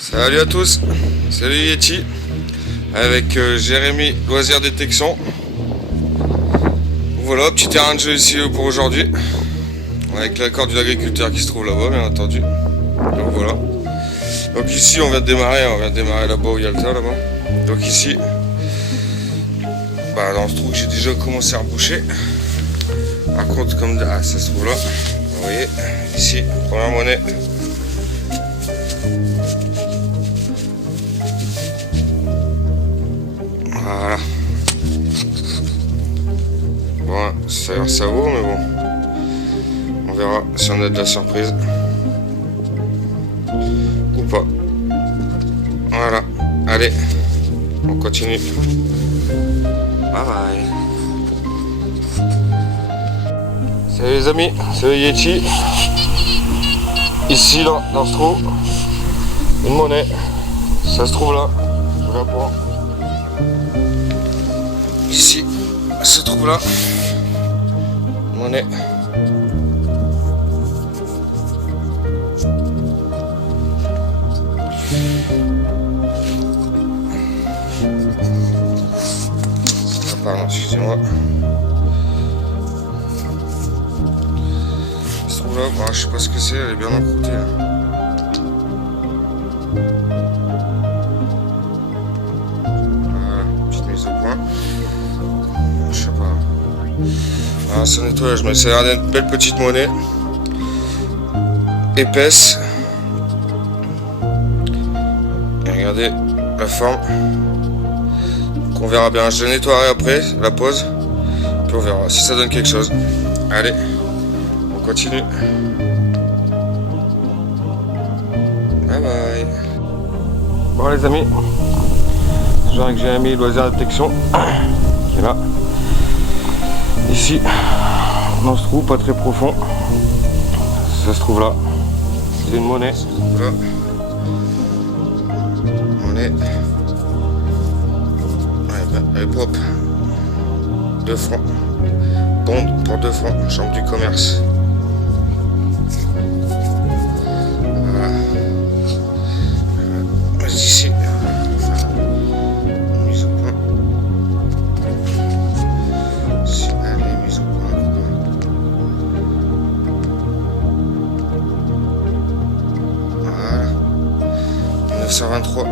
Salut à tous, salut Yeti, avec Jérémy Loisirs Détection. Voilà, petit terrain de jeu ici pour aujourd'hui, avec l'accord de l'agriculteur qui se trouve là-bas, bien entendu. Donc voilà. Donc ici on vient de démarrer là-bas où il y a le tas là-bas. Donc ici, dans ce trou que j'ai déjà commencé à reboucher. Par contre, comme ça se trouve là, vous voyez, ici, première monnaie. Voilà. Bon, ça a l'air savoureux, mais bon. On verra si on a de la surprise. Ou pas. Voilà. Allez, on continue. Bye bye. Salut les amis, c'est Yeti. Ici, là, dans ce trou, une monnaie. Ça se trouve là. Je viens pour. Ici, se trouve là, monnaie. Pardon, excusez-moi. Se trouve là, je sais pas ce que c'est, elle est bien encroûtée. C'est un nettoyage, mais ça a l'air d'une belle petite monnaie épaisse. Et regardez la forme. Donc on verra bien. Je la nettoierai après la pause, puis on verra si ça donne quelque chose. Allez, on continue. Bye bye. Bon les amis, toujours avec Jérémy Loisirs Détection qui est là. Ici, dans ce trou, pas très profond, ça se trouve là. C'est une monnaie. Là. Monnaie. Elle est propre. 2 francs. Bond pour 2 francs. Chambre du commerce. Voilà. Ici. Voilà. 923.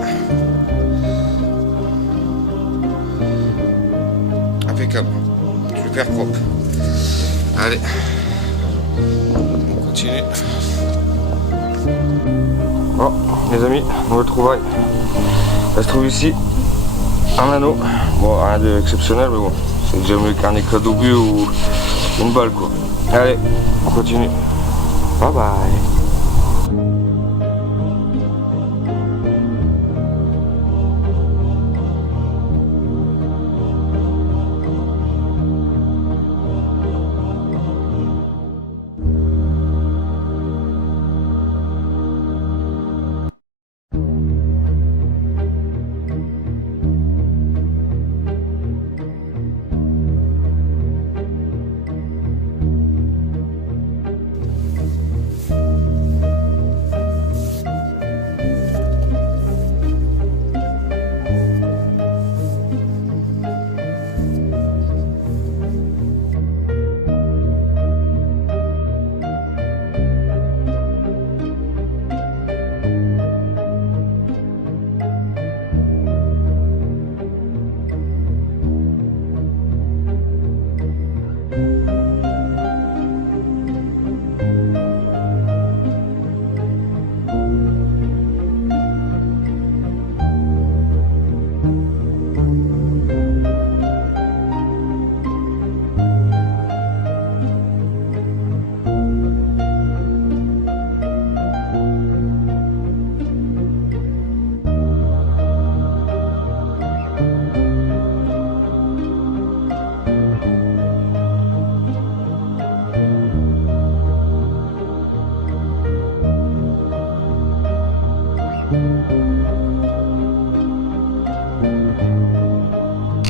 Impeccable. Super propre. Allez. On continue. Bon, les amis, nouvelle trouvaille. Elle se trouve ici. Un anneau. Bon, rien d'exceptionnel, mais bon. C'est déjà mieux qu'un éclat d'obus ou une balle, quoi. Allez, on continue. Bye bye.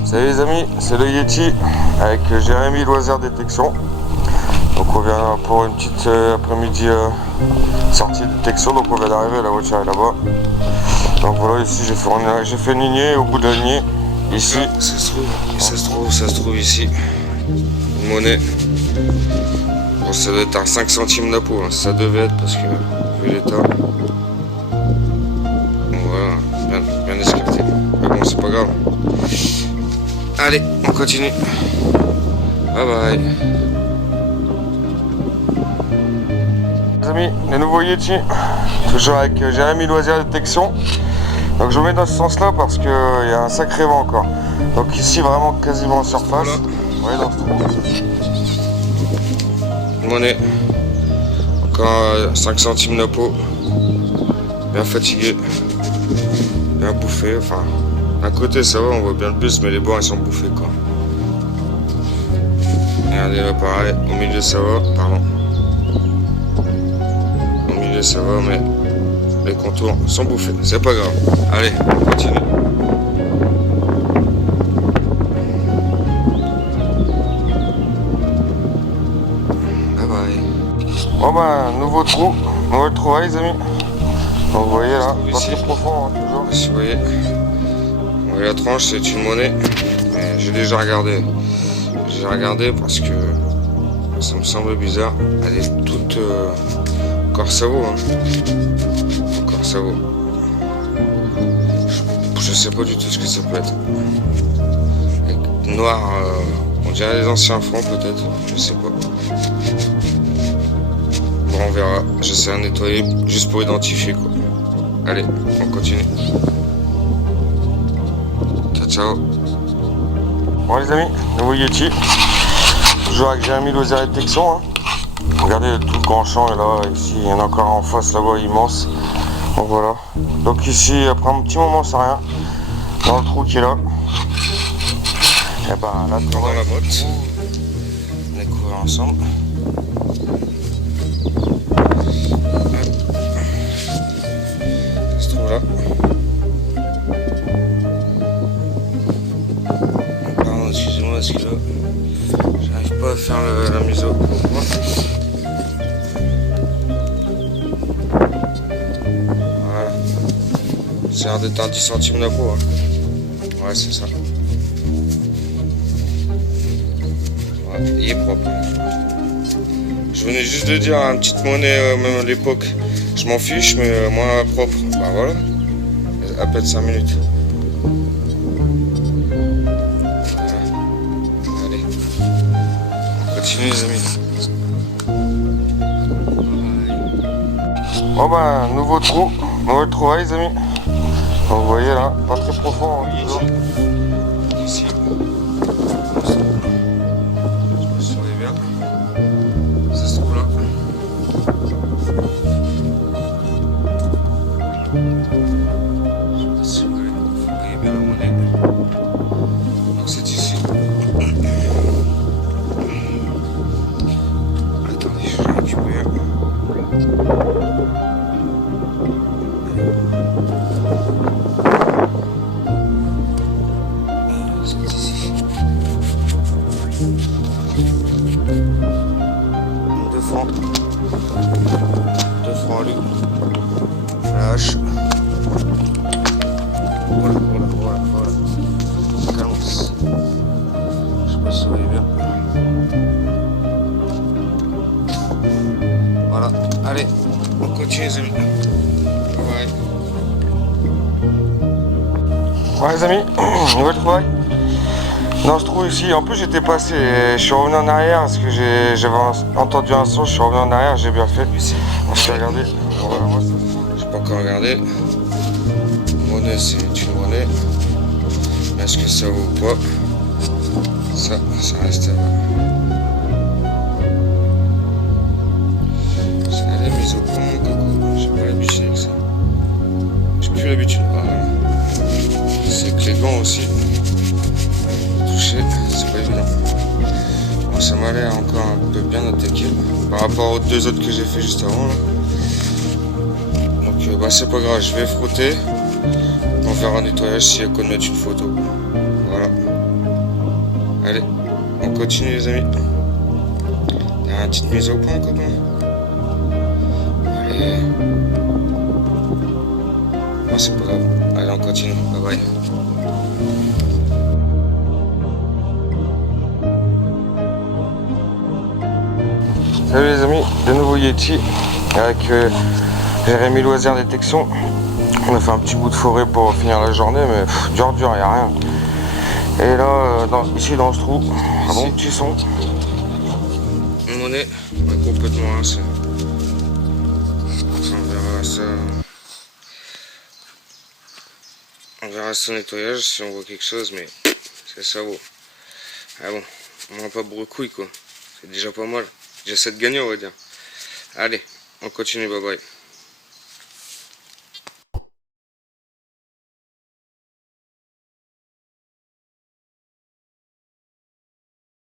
Salut les amis, c'est le Yeti avec Jérémy Loisirs Détection. Donc on vient pour une petite après-midi sortie de détection, donc on vient d'arriver, la voiture est là-bas. Donc voilà, ici j'ai fait une lignée, au bout de la lignée, ici, ça se trouve ici, une monnaie. Bon, ça doit être à 5 centimes la peau, hein. Ça devait être parce que, vu l'état, bon, voilà, bien escarté. Mais bon, c'est pas grave. Allez, on continue. Bye bye. Les amis, les nouveaux Yeti, toujours avec Jérémy Loisirs Détection. Donc je vous mets dans ce sens là parce qu'il y a un sacré vent encore. Donc ici vraiment quasiment en surface. Voilà. Ouais, dans ce trou. Une monnaie. Encore 5 centimes la peau. Bien fatigué. Bien bouffé. Enfin, d'un côté ça va, on voit bien le bus, mais les bords ils sont bouffés quoi. Regardez là pareil, au milieu ça va, pardon. Au milieu ça va, mais les contours sont bouffés, c'est pas grave. Allez, on continue. Bye bye. Bon bah, nouveau trou, nouvelle trouvaille les amis. Donc vous voyez là, pas très profond hein, toujours. Si vous voyez, la tranche c'est une monnaie, mais j'ai déjà regardé. J'ai regardé parce que ça me semble bizarre. Elle est toute encore savon, hein. Encore savon. Je sais pas du tout ce que ça peut être. Noir, on dirait les anciens francs peut-être, je sais pas. Bon, on verra. J'essaie de nettoyer juste pour identifier quoi. Allez, on continue. Ciao ciao. Bon les amis, nouveau Yeti. Toujours avec Jérémy Loisirs Détection. Hein. Regardez tout le grand champ est là, ici il y en a encore en face là-bas immense. Donc voilà. Donc ici après un petit moment c'est rien. Dans le trou qui est là. Et ben là dans la botte. On est couverts ensemble. Ça se trouve là. Pardon, excusez-moi parce que là. J'arrive pas à faire la mise au point. Voilà. Ça a l'air d'être un 10 centimes la peau. Hein. Ouais, c'est ça. Ouais, il est propre. Je venais juste de dire, une petite monnaie, même à l'époque, je m'en fiche, mais moi propre. Bah voilà. À peine 5 minutes. Continue les amis. Bon bah nouveau trou, nouvelle trouvaille les amis. Donc vous voyez là, pas très profond hein, toujours. Ici. Je me souviens bien. Ça se trouve là. Je sais pas si vous voyez bien la monnaie. Donc c'est ici. Deux francs à lui. La hache. Voilà. Calmos. Je sais pas si vous voyez bien. Voilà. Allez, on continue les amis. Ouais les amis, nouvelle trouvaille. Dans ce trou ici, en plus j'étais passé, je suis revenu en arrière parce que j'avais entendu un son, je suis revenu en arrière, j'ai bien fait. On s'est regardé. Voilà, j'ai pas encore regardé. Monnaie c'est une monnaie. Est-ce que ça vaut ou pas? Ça reste à voir. Ça a la mise au point mon coco. J'ai pas l'habitude avec ça. J'ai plus l'habitude. Voilà. C'est que les gants aussi. C'est pas évident. Bon, ça m'a l'air encore un peu bien attaqué par rapport aux deux autres que j'ai fait juste avant là. Donc bah c'est pas grave, je vais frotter. On verra un nettoyage s'il y a quoi de mettre une photo. Voilà. Allez, on continue les amis. Il y a une petite mise au point copain. Allez. c'est pas grave. Allez, on continue. Bye bye. Salut les amis, de nouveau Yeti avec Jérémy Loisir Détection. On a fait un petit bout de forêt pour finir la journée, mais dur, il n'y a rien. Et là, ici dans ce trou, un bon petit son. Une monnaie complètement rincée. On verra ça au nettoyage si on voit quelque chose, mais c'est ça vaut. Ah bon, on n'a pas beaucoup quoi. C'est déjà pas mal. J'essaie de gagner, on va dire. Allez, on continue, bye bye.